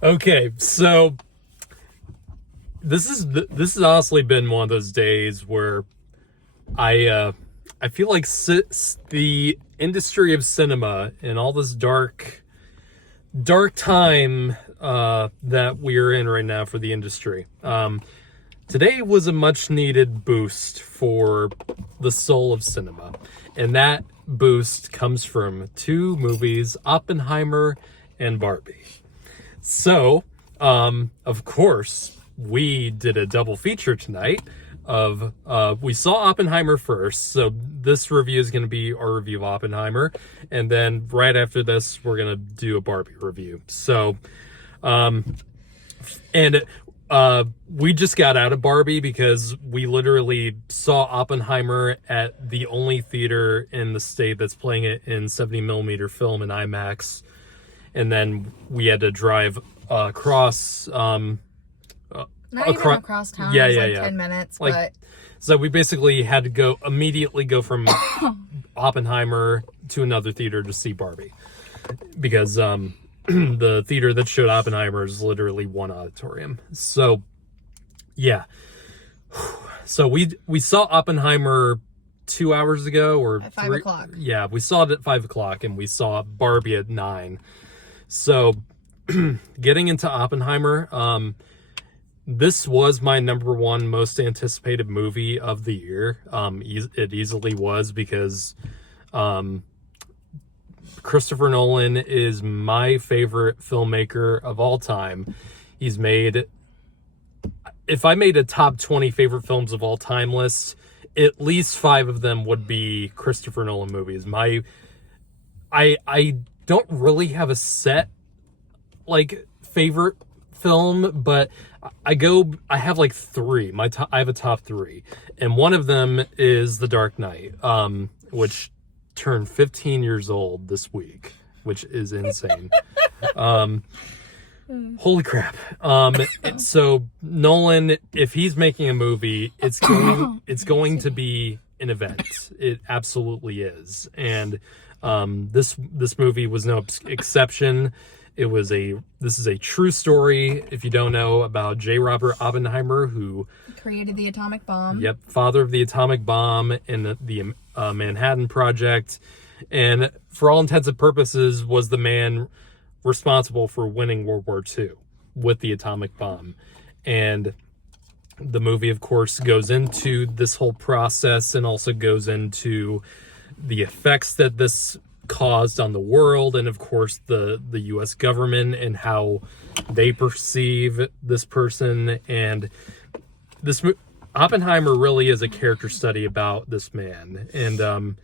Okay, so this has honestly been one of those days where I feel like the industry of cinema and all this dark time that we're in right now for the industry. Today was a much needed boost for the soul of cinema, and that boost comes from two movies, Oppenheimer and Barbie. So, of course, we did a double feature tonight of, we saw Oppenheimer first. So this review is going to be our review of Oppenheimer. And then right after this, we're going to do a Barbie review. So, we just got out of Barbie because we literally saw Oppenheimer at the only theater in the state that's playing it in 70 millimeter film in IMAX. And then we had to drive across, not even across town. Yeah, it was yeah, like yeah. 10 minutes, like, but so we basically had to immediately go from Oppenheimer to another theater to see Barbie, because the theater that showed Oppenheimer is literally one auditorium. So yeah, so we saw Oppenheimer 2 hours ago, or at 5 o'clock. Yeah, we saw it at 5 o'clock, and we saw Barbie at 9. So getting into Oppenheimer, this was my number one most anticipated movie of the year. It easily was, because Christopher Nolan is my favorite filmmaker of all time. He's made, if I made a top 20 favorite films of all time list, at least 5 of them would be Christopher Nolan movies. I don't really have a set favorite film, but I have like 3. I have a top 3, and one of them is The Dark Knight, which turned 15 years old this week, which is insane. Holy crap. So Nolan, if he's making a movie, it's going to be an event. It absolutely is. And this movie was no exception. This is a true story, if you don't know, about J. Robert Oppenheimer, who created the atomic bomb. Yep, father of the atomic bomb and the Manhattan Project, and for all intents and purposes was the man responsible for winning World War II with the atomic bomb. And the movie, of course, goes into this whole process, and also goes into the effects that this caused on the world, and of course the US government and how they perceive this person. And this Oppenheimer really is a character study about this man, and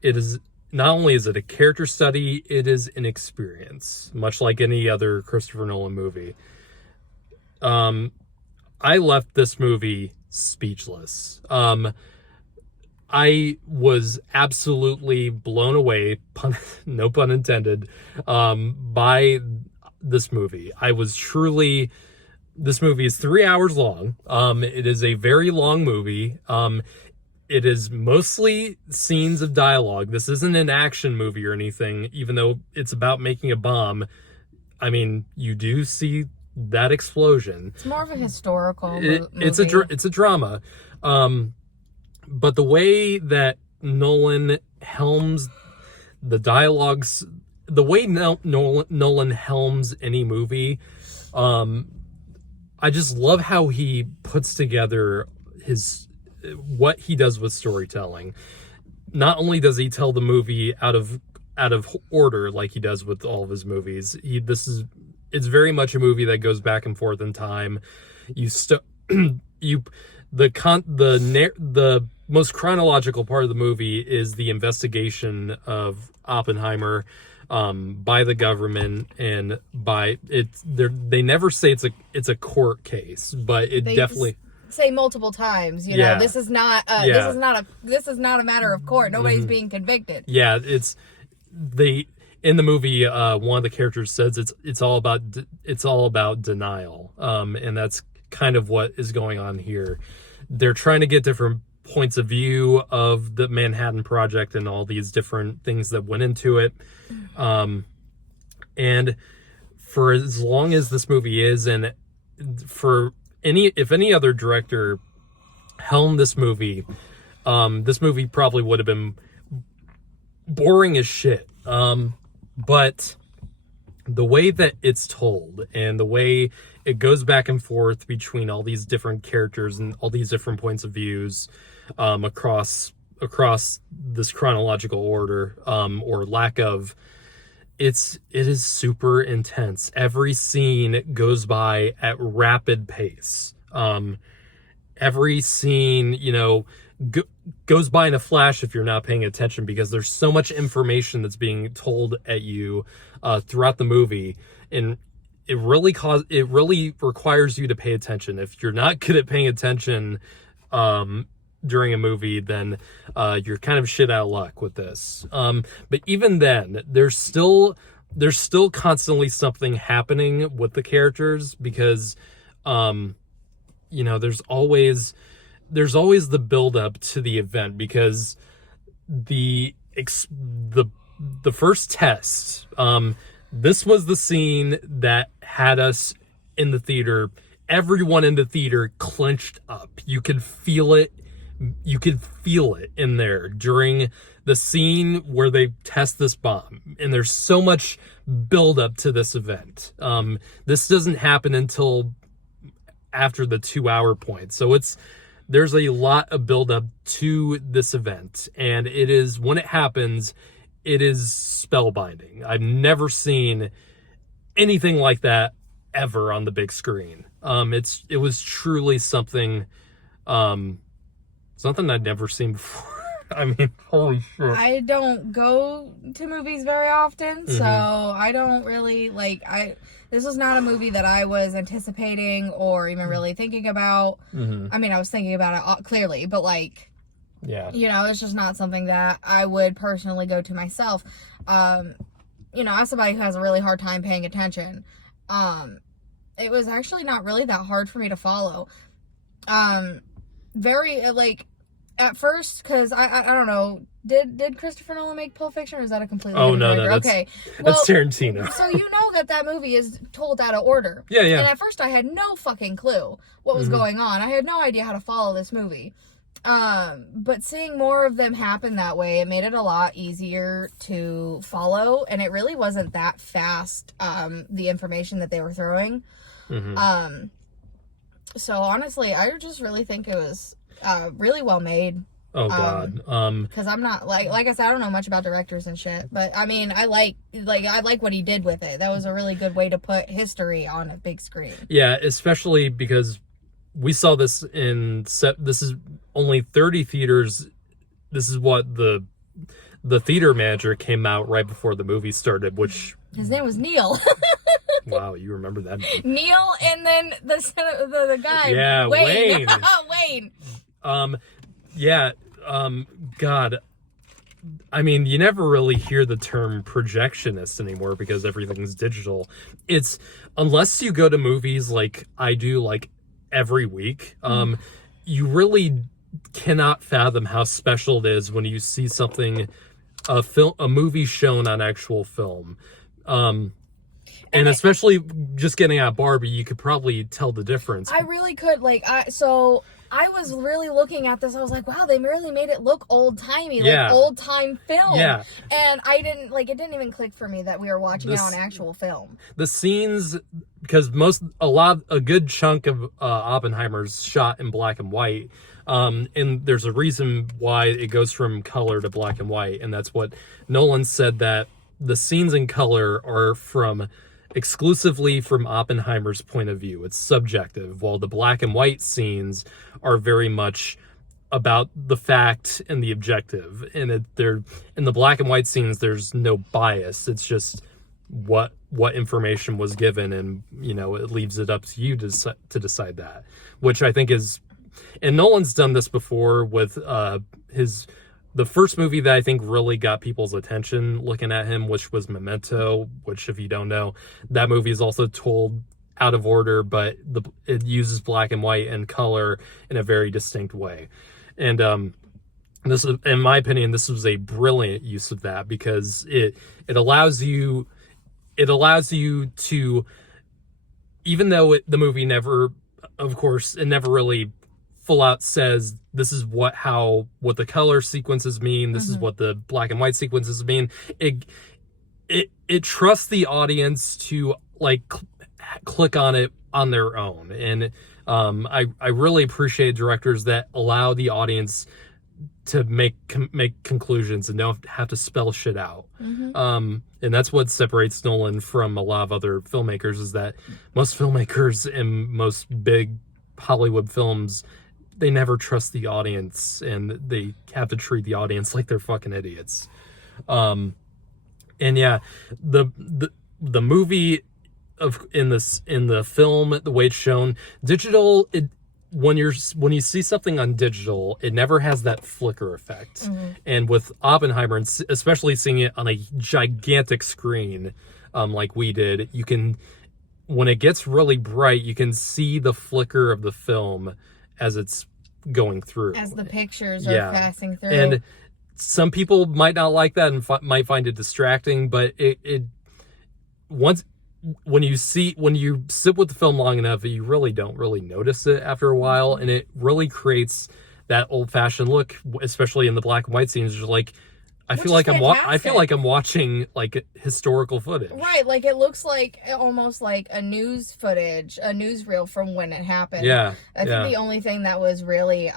it is not only is it a character study, it is an experience, much like any other Christopher Nolan movie. I left this movie speechless. I was absolutely blown away, no pun intended, by this movie. This movie is 3 hours long. It is a very long movie. It is mostly scenes of dialogue. This isn't an action movie or anything, even though it's about making a bomb. I mean, you do see that explosion. It's more of a historical movie. It's a drama. But the way that Nolan helms the dialogues, the way Nolan helms any movie, I just love how he puts together what he does with storytelling. Not only does he tell the movie out of order like he does with all of his movies, it's very much a movie that goes back and forth in time. The most chronological part of the movie is the investigation of Oppenheimer by the government, and by it. They never say it's a court case, but they definitely say multiple times. You know, this is not a matter of court. Nobody's being convicted. Yeah, in the movie, one of the characters says it's all about denial, and that's kind of what is going on here. They're trying to get different points of view of the Manhattan Project and all these different things that went into it. And for as long as this movie is, and if any other director helmed this movie probably would have been boring as shit. But the way that it's told and the way it goes back and forth between all these different characters and all these different points of views across this chronological order or lack of, it is super intense. Every scene goes by at rapid pace. Every scene, you know, goes by in a flash if you're not paying attention, because there's so much information that's being told at you throughout the movie, and it really requires you to pay attention. If you're not good at paying attention during a movie, then you're kind of shit out of luck with this. But even then, there's still constantly something happening with the characters, because you know, there's always the build up to the event, because the first test, this was the scene that had us in the theater, everyone in the theater clenched up. You could feel it in there during the scene where they test this bomb, and there's so much build up to this event. This doesn't happen until after the 2-hour point, so there's a lot of build up to this event, and when it happens, it is spellbinding. I've never seen anything like that ever on the big screen. It was truly something I'd never seen before. I mean, holy shit. I don't go to movies very often, so I don't really, this was not a movie that I was anticipating or even really thinking about. I mean, I was thinking about it clearly, but yeah, you know, it's just not something that I would personally go to myself. You know, as somebody who has a really hard time paying attention, it was actually not really that hard for me to follow. Very, at first, because I don't know, did Christopher Nolan make Pulp Fiction, or is that a completely different no, that's, okay, that's Tarantino. So you know that movie is told out of order. Yeah. And at first I had no fucking clue what was going on. I had no idea how to follow this movie. But seeing more of them happen that way, it made it a lot easier to follow, and it really wasn't that fast, the information that they were throwing. So honestly, I just really think it was really well made. Oh god. Because I'm not like I said, I don't know much about directors and shit, but I mean, I like what he did with it. That was a really good way to put history on a big screen. Yeah, especially because we saw this this is only 30 theaters. This is what the theater manager came out right before the movie started, which his name was Neil. Wow, you remember that name. Neil, and then the guy. Yeah, Wayne. Wayne. Yeah. God. I mean, you never really hear the term projectionist anymore because everything's digital. It's, unless you go to movies like I do, every week, you really cannot fathom how special it is when you see something, a movie shown on actual film. And especially just getting out Barbie, you could probably tell the difference. I really could. I was really looking at this. I was like, wow, they really made it look old-timey, old time film. Yeah. And I didn't, it didn't even click for me that we were watching now an actual film. The scenes, because a good chunk of Oppenheimer's shot in black and white. And there's a reason why it goes from color to black and white. And that's what Nolan said, that the scenes in color are exclusively from Oppenheimer's point of view. It's subjective, while the black and white scenes are very much about the fact and the objective. And in the black and white scenes, there's no bias. It's just what information was given, and it leaves it up to you to decide that, which I think is, and Nolan's done this before with the first movie that I think really got people's attention looking at him, which was Memento, which, if you don't know, that movie is also told out of order, but it uses black and white and color in a very distinct way. And this is, in my opinion, this was a brilliant use of that, because it allows you, it allows you to, even though the movie never, of course, it never really full out says this is what the color sequences mean, this is what the black and white sequences mean. It trusts the audience to like click on it on their own, and I really appreciate directors that allow the audience to make conclusions and don't have to spell shit out. And that's what separates Nolan from a lot of other filmmakers, is that most filmmakers in most big Hollywood films, they never trust the audience, and they have to treat the audience like they're fucking idiots. And yeah, the movie in the film, the way it's shown, digital, when you see something on digital, it never has that flicker effect. And with Oppenheimer, and especially seeing it on a gigantic screen, like we did, you can, when it gets really bright, you can see the flicker of the film as it's going through, as the pixtures are passing through. And some people might not like that and might find it distracting, but when you sit with the film long enough, you really don't notice it after a while, and it really creates that old-fashioned look, especially in the black and white scenes. Just like I feel like I'm watching like historical footage. Right, like it looks like almost like a newsreel from when it happened. Yeah. I think the only thing that was really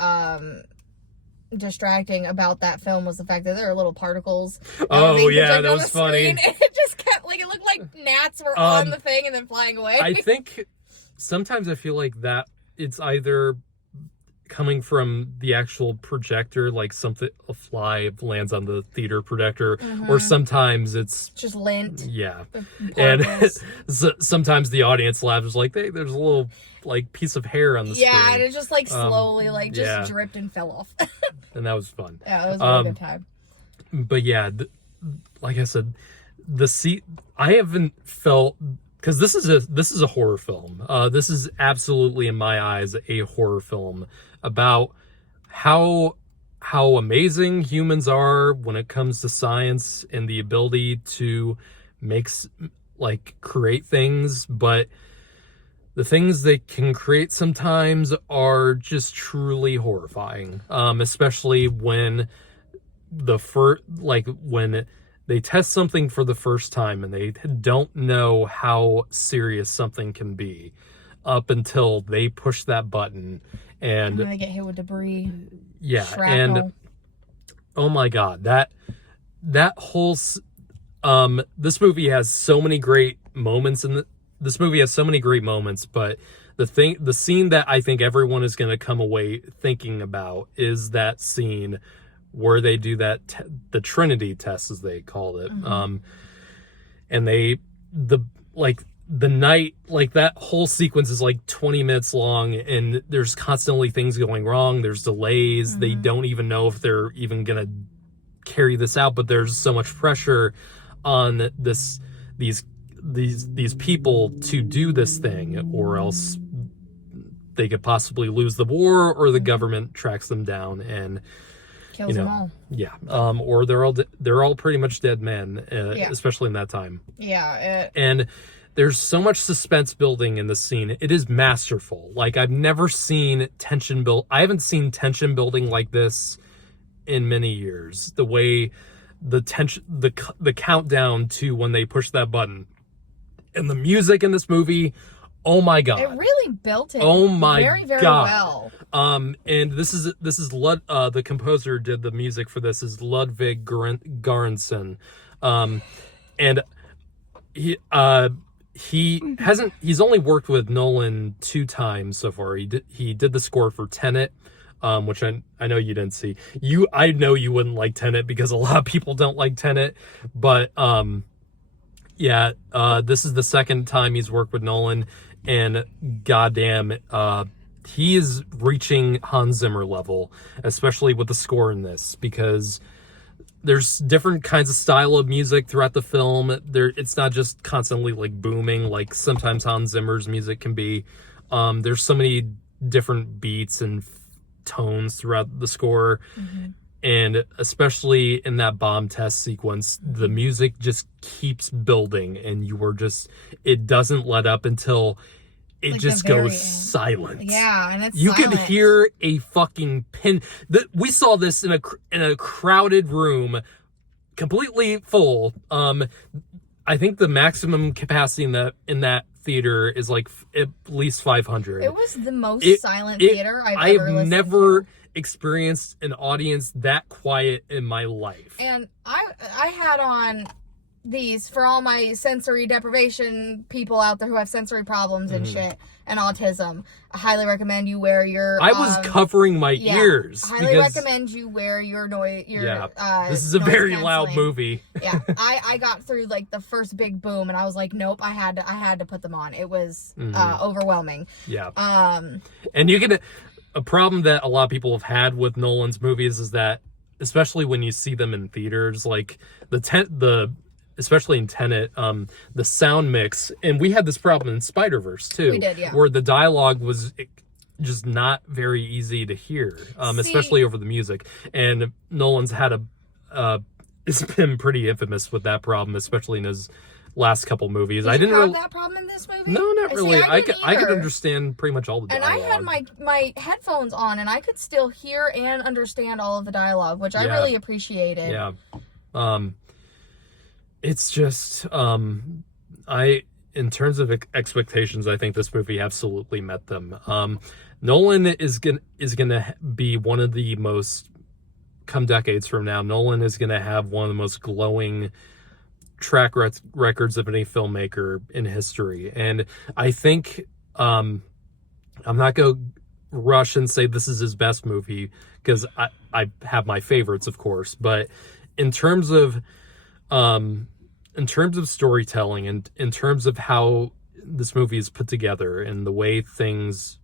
distracting about that film was the fact that there are little particles. Oh yeah, that was funny. And it just kept like, it looked like gnats were on the thing and then flying away. I think sometimes I feel like that it's either coming from the actual projector, like a fly lands on the theater projector, or sometimes it's just lint. Yeah. And sometimes the audience laughs like, hey, there's a little like piece of hair on the screen. Yeah, and it just like slowly just dripped and fell off. And that was fun. Yeah, it was a really good time. But yeah, like I said, I haven't felt, because this is a horror film. This is absolutely, in my eyes, a horror film about how amazing humans are when it comes to science and the ability to create things, but the things they can create sometimes are just truly horrifying. Especially when when they test something for the first time and they don't know how serious something can be up until they push that button and they get hit with debris. Yeah. Shrapnel. And oh my God, that whole, this movie has so many great moments this movie has so many great moments, but the scene that I think everyone is going to come away thinking about is that scene where they do that, the Trinity test, as they called it. And the night, like that whole sequence is like 20 minutes long, and there's constantly things going wrong. There's delays. They don't even know if they're even going to carry this out, but there's so much pressure on these people to do this thing, or else they could possibly lose the war, or the government tracks them down and kills them all. Yeah. Or they're all pretty much dead men, especially in that time. Yeah. And there's so much suspense building in this scene. It is masterful. Like, I've never seen tension build. I haven't seen tension building like this in many years. The way the tension, the countdown to when they push that button, and the music in this movie. Oh my God! It really built it. Oh my very, very God. well. And this is the composer did the music for this is Ludwig Göransson, and he's only worked with Nolan 2 times so far. He did the score for Tenet, which I know you didn't see. I know you wouldn't like Tenet because a lot of people don't like Tenet, but this is the second time he's worked with Nolan, and goddamn, he is reaching Hans Zimmer level, especially with the score in this, because there's different kinds of style of music throughout the film. It's not just constantly like booming like sometimes Hans Zimmer's music can be. There's so many different beats and tones throughout the score. And especially in that bomb test sequence, the music just keeps building, and it doesn't let up until it Like just the very goes end. silent. Yeah, and it's You silent. can hear a fucking pin. We saw this in a crowded room, completely full. I think the maximum capacity in that theater is like at least 500. It was the most silent it- theater I've ever listened never to. experienced an audience that quiet in my life. And I had on these for all my sensory deprivation people out there who have sensory problems and shit and autism. I highly recommend you wear your I was covering my ears. I highly recommend you wear your noise. This is a very loud canceling. movie. Yeah, I got through like the first big boom, and I was like, nope, I had to put them on. It was overwhelming. Yeah. And you can. A problem that a lot of people have had with Nolan's movies is that, especially when you see them in theaters, like especially in Tenet, the sound mix, and we had this problem in Spider-Verse too. We did, yeah. Where the dialogue was just not very easy to hear, especially over the music. And Nolan's had it's been pretty infamous with that problem, especially in his last couple movies. I didn't have that problem in this movie. No, not really. I could either. understand pretty much all the dialogue. And I had my headphones on, and I could still hear and understand all of the dialogue, which I really appreciated. Yeah. It's just in terms of expectations, I think this movie absolutely met them. Nolan is gonna be one of the most, come decades from now, Nolan is gonna have one of the most glowing track records of any filmmaker in history. And I think I'm not going to rush and say this is his best movie, because I have my favorites, of course, but in terms of storytelling and in terms of how this movie is put together and the way things,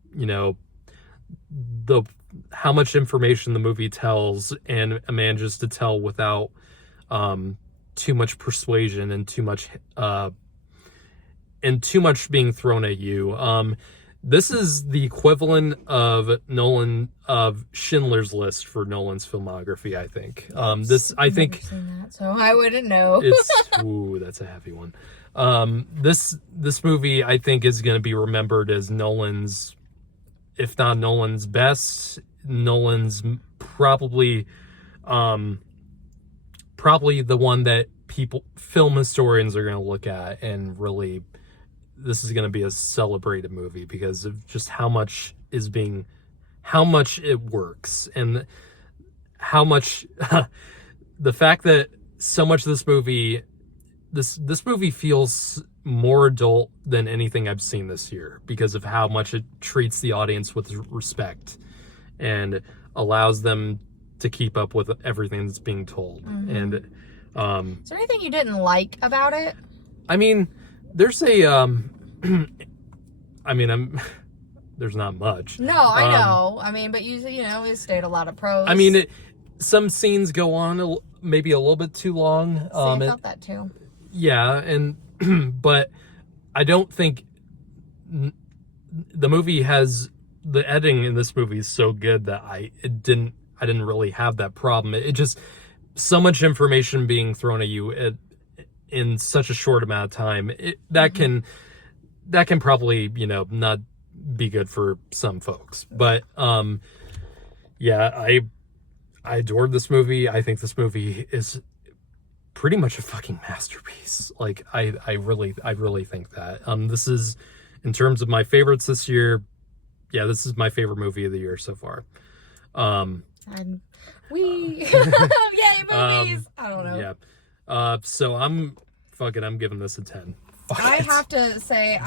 how much information the movie tells and manages to tell without too much persuasion and too much being thrown at you. This is the equivalent of Schindler's List for Nolan's filmography, I think. I've never seen that, so I wouldn't know. That's a heavy one. This movie, I think, is going to be remembered as Nolan's, if not Nolan's best, Nolan's probably the one that film historians are going to look at and really, this is going to be a celebrated movie because of just how much it works, and how much the fact that so much of this movie feels more adult than anything I've seen this year because of how much it treats the audience with respect and allows them to keep up with everything that's being told. And is there anything you didn't like about it? I mean, there's there's not much. No, I know. I mean, but you state a lot of pros. I mean, some scenes go on maybe a little bit too long. I felt that too. Yeah, and but I don't think the movie has, the editing in this movie is so good that I didn't really have that problem. It just, so much information being thrown at you in such a short amount of time. That can probably, not be good for some folks. But yeah, I adored this movie. I think this movie is pretty much a fucking masterpiece. Like, I really think that. This is, in terms of my favorites this year, yeah, this is my favorite movie of the year so far. Yay, movies! I don't know. Yeah. So I'm giving this a 10. I have to say,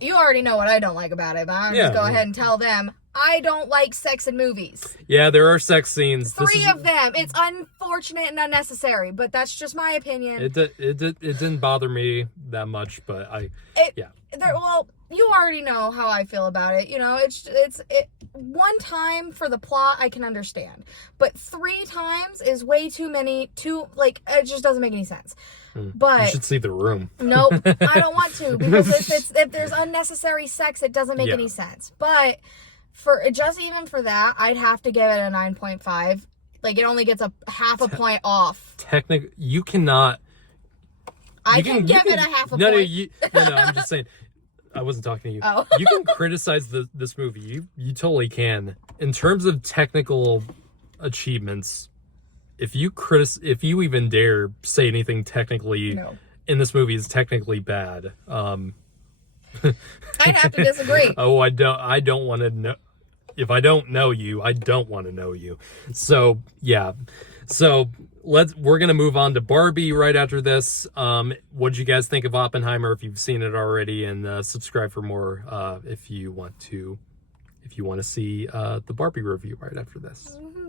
you already know what I don't like about it, but I'm just go ahead and tell them. I don't like sex in movies. Yeah, there are sex scenes. Three of them. It's unfortunate and unnecessary, but that's just my opinion. It didn't bother me that much, but well, you already know how I feel about it. It's one time for the plot I can understand, but 3 times is way too many. It just doesn't make any sense. But you should see The Room. Nope, I don't want to, because if there's unnecessary sex, it doesn't make any sense. But For just even for that, I'd have to give it a 9.5. Like, it only gets a half a point off. You cannot. I can give it a half a no, point. No, I'm just saying. I wasn't talking to you. Oh. You can criticize this movie. You totally can. In terms of technical achievements, if you even dare say anything technically in this movie is technically bad, I'd have to disagree. Oh, I don't want to know. If I don't know you, I don't want to know you. So yeah. So we're gonna move on to Barbie right after this. What'd you guys think of Oppenheimer? If you've seen it already, and subscribe for more if you want to see the Barbie review right after this. Mm-hmm.